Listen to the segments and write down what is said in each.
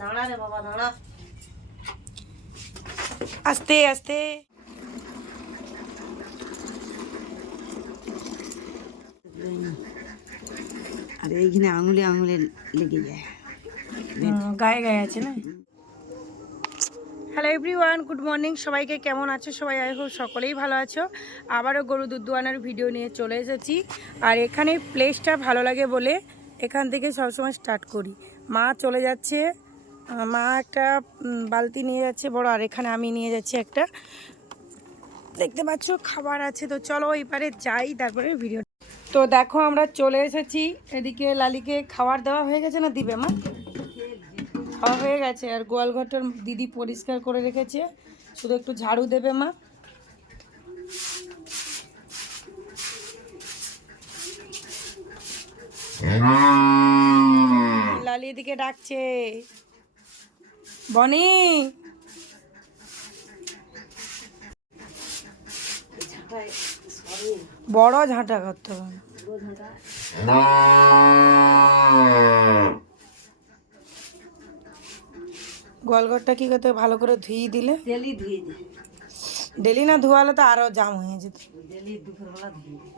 দাঁড়া রে বাবা দাঁড়া, আস্তে আস্তে। আর এইখানে আঙুলে আঙুলে লেগে যায়, গায়ে গায়ে আছে না। হ্যালো এভরিওয়ান, গুড মর্নিং সবাইকে। কেমন আছো সবাই? আই হোপ সকলেই ভালো আছো। আবারও গরু দুধ দোয়ানোর ভিডিও নিয়ে চলে এসেছি। আর এখানে প্লেসটা ভালো লাগে বলে এখান থেকে সবসময় স্টার্ট করি। মা চলে যাচ্ছে, মা একটা বালতি নিয়ে যাচ্ছে বড়, আর এখানে আমি নিয়ে যাচ্ছি একটা, দেখতে পাচ্ছ খাবার আছে। তো চলো এবারে যাই, তারপরে ভিডিও। তো দেখো আমরা চলে এসেছি, এদিকে লালিকে খাবার দেওয়া হয়ে গেছে না? দিবে মা? খাওয়া হয়ে গেছে। আর গোয়াল ঘরটার দিদি পরিষ্কার করে রেখেছে, শুধু একটু ঝাড়ু দেবে মা। লালি এদিকে ডাকছে, বনি বড় ঝাঁটা করতে হবে। গোয়ালঘরটা কি করতে ভালো করে ধুয়ে দিলে? ডেলি ধুয়ে দিই, ডেলি না ধোয়ালে তো আরো জাম হয়ে যেত। ডেলি দুপুরবেলা ধুয়ে দিই।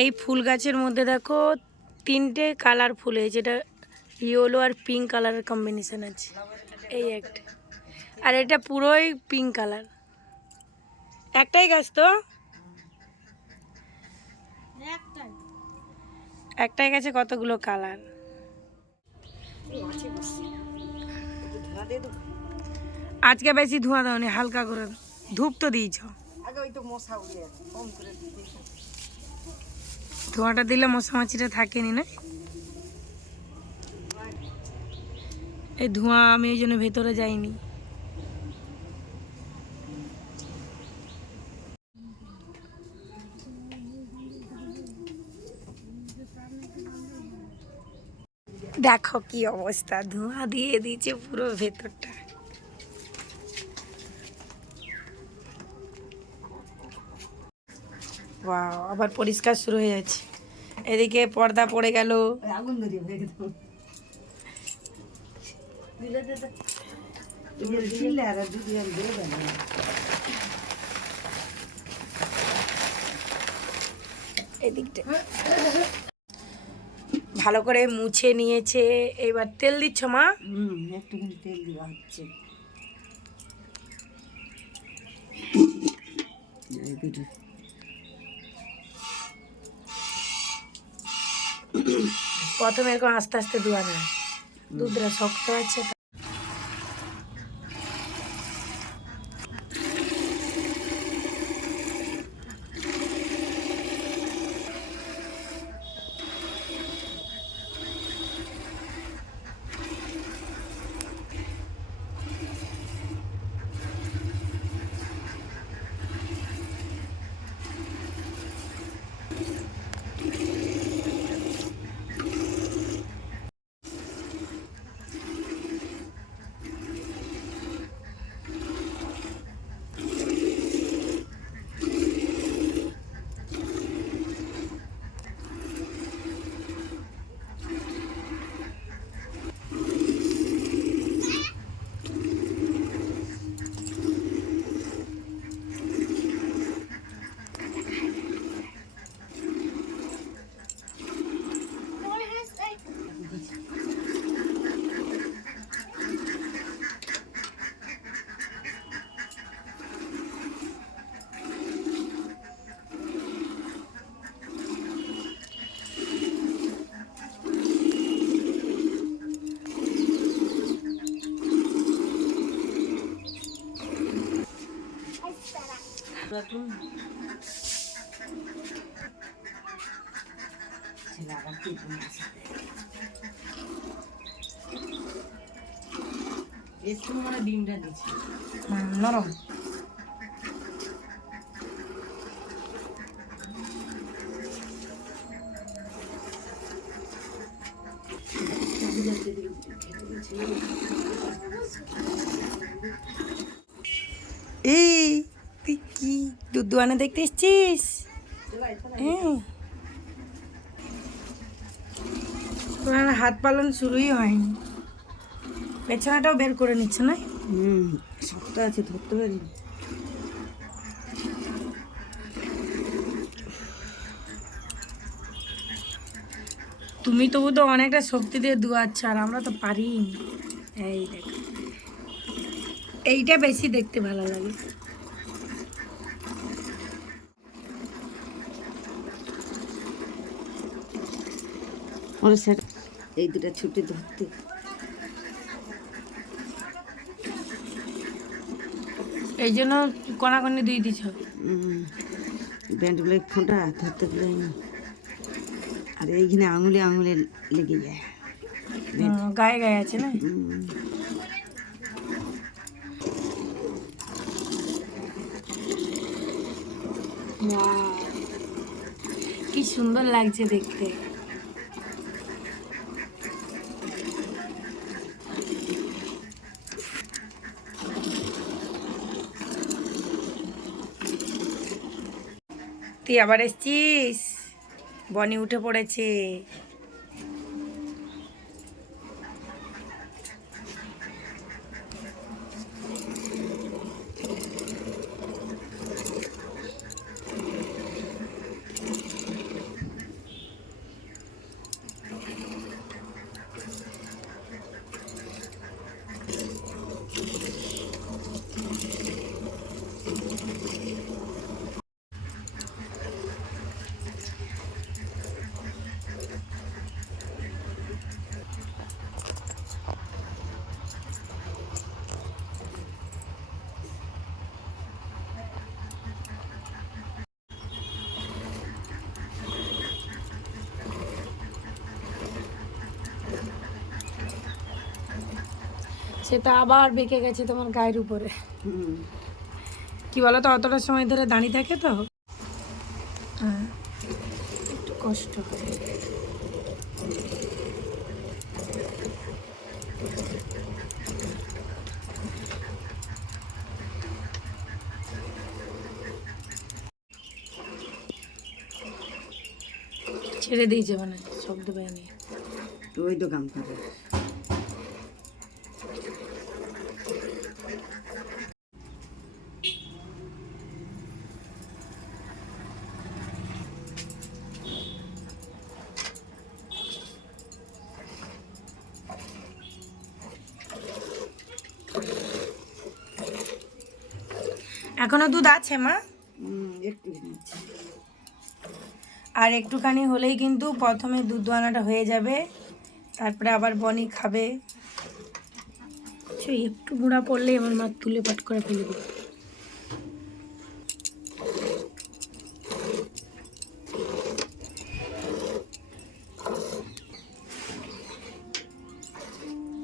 এই ফুল গাছের মধ্যে দেখো 3টে কালার ফুল হয়েছে, এটা ইয়েলো আর পিঙ্ক কালারের কম্বিনেশন আছে। এই একটা, আর এটা পুরোই পিঙ্ক কালার। একটাই গাছ তো, একটাই গাছে কতগুলো কালার। আজকে বেশি ধোঁয়া দাওনি, হালকা করে ধূপ তো দিয়েছ। ধোঁয়াটা দিলে মশা মাছিটা থাকেনি না। এই ধোঁয়া আমি ওই জন্য ভেতরে যাইনি। দেখো কি অবস্থা, ধোঁয়া দিয়ে দিয়েছে পুরো ভেতরটা। ওয়াও, আবার পরিষ্কার শুরু হয়ে যাচ্ছে। এদিকে পর্দা পড়ে গেল। আগুন ধরিয়ে ভেঙে দেবো, দিলে আর দিদি আর দেবে না। এদিকটা ভালো করে মুছে নিয়েছে। এবার তেল দিচ্ছ মা? একটুখানি তেল দেওয়া হচ্ছে। প্রথমে এরকম আস্তে আস্তে ধোয়া নেয়, দুধটা শক্ত আছে। মানে ডিমটা দিচ্ছি নরম। এই তুই কি দুধ দোয়ানো দেখতে এসছিস? হ্যাঁ, তোমার হাত পালন শুরুই হয়নি। পেছনাটাও বের করে নিচ্ছে না? শক্ত আছে, ধরতে পারি। তুমি তবু তো অনেকটা শক্তি দিয়ে দুয়াচ্ছ, আর আমরা তো পারি। এই দেখো, এইটা বেশি দেখতে ভালো লাগে। ওর সেটা এই দুটা ছুটি ধরতে। এই জন্য কণাকণি দিয়ে দিছ। ব্যান্ডগুলো ফোঁটা ধরতে পারি না। আর এইখানে আঙুলে আঙুলে লেগে যায়। গায়ে গায়ে আছে না? কি সুন্দর লাগছে দেখতে। তুই আবার এসছিস? বনি উঠে পড়েছে। সেটা আবার বেঁকে গেছে তোমার গায়ের উপরে। কি বলো তো, অতটা সময় ধরে দাঁড়িয়ে থাকে তো হ্যাঁ, একটু কষ্ট হয়। ছেড়ে দিয়েছে মানে শব্দ বেরোনি। ওই তো কাম করে। এখনো দুধ আছে মা? একটু আছে। আর একটুখানি হলেই কিন্তু প্রথমে দুধ দোয়ানাটা হয়ে যাবে, তারপরে আবার বনি খাবে। সেই একটু গুঁড়া পড়লেই আমার মা তুলে পাট করে ফেলে দেবে।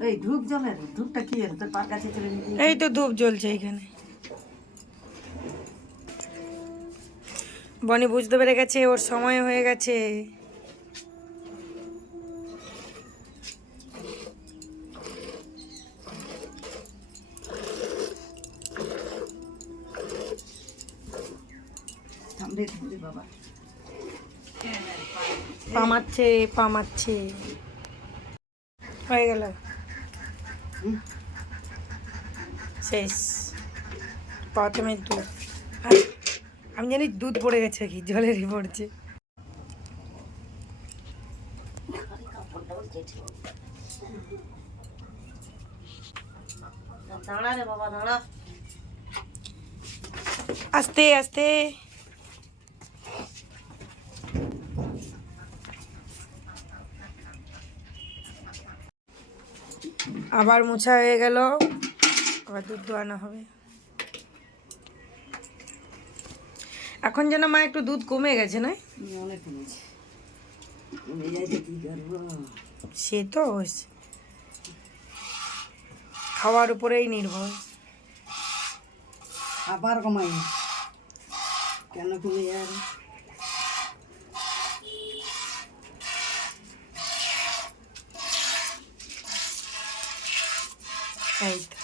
এই ধূপ জ্বলে, ধূপটা কি হলো তোর পার কাছে চলে নিয়ে? এই তো ধূপ জ্বলছে এখানে। বনি বুঝতে পেরে গেছে ওর সময় হয়ে গেছে। বাবা পামাচ্ছে পামাচ্ছে। হয়ে গেল, শেষ। প্রথমে দুধ, আমি জানি দুধ পড়ে গেছে কি জলেরই পড়ছে। দাঁড়া রে বাবা, দাঁড়া। আস্তে আস্তে। আবার মোছা হয়ে গেল, আবার দুধ দোয়ানো হবে। এখন যেন মা একটু দুধ কমে গেছে না? অনেক কমেছে। কমে যাইতে কি করবো? সে তো খাওয়ার উপরেই নির্ভর। আবার কমাই কেন কমে আর? এই তো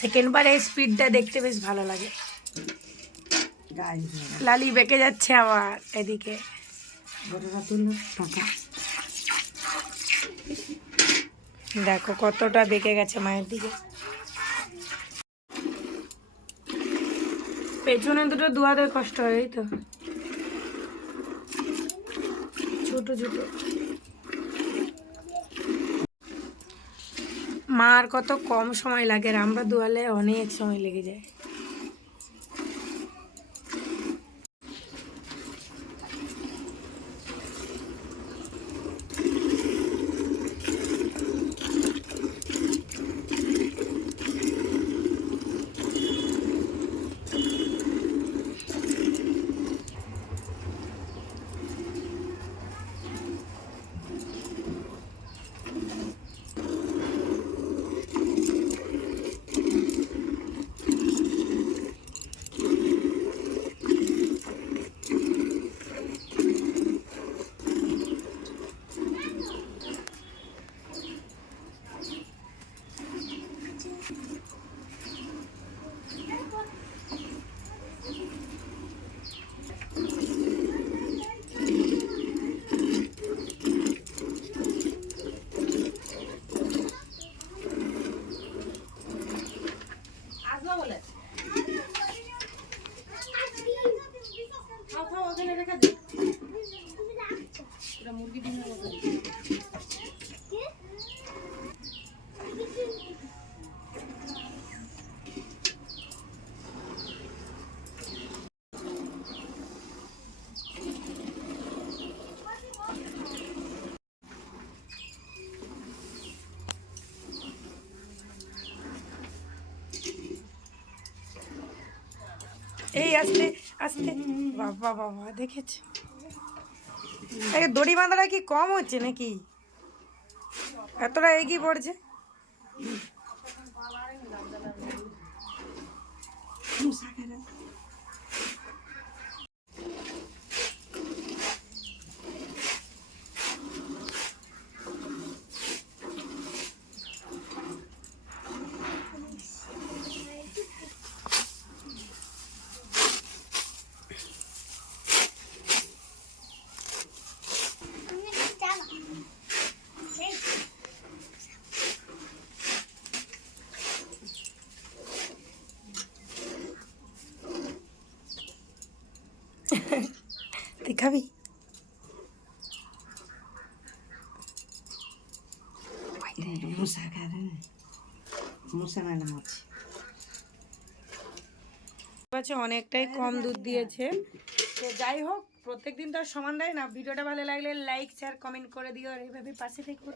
সেকেন্ড বার এই স্পিডটা দেখতে বেশ ভালো লাগে। লালি বেঁকে যাচ্ছে আবার এদিকে। বড়রা তুললো টাকা। দেখো কতটা বেঁকে গেছে মায়ের দিকে। পেছনে দুটো দুয়াতে কষ্ট হয়, এই তো ছোট ছোট। মার কত কম সময় লাগে, আর আমরা দুয়ালে অনেক সময় লেগে যায়। এই আস্তে আস্তে, বাবা বাবা দেখেছ, দড়ি বাঁধাটা কি কম হচ্ছে নাকি, এতটা এগিয়ে পড়ছে। তুই খাবি? মশা খাবে, মশা মেলা আছে। অনেকটাই কম দুধ দিয়েছে, তো যাই হোক প্রত্যেকদিন তো আর সমান দেয় না। ভিডিওটা ভালো লাগলে লাইক শেয়ার কমেন্ট করে দিও, আর এইভাবে পাশে থেকো।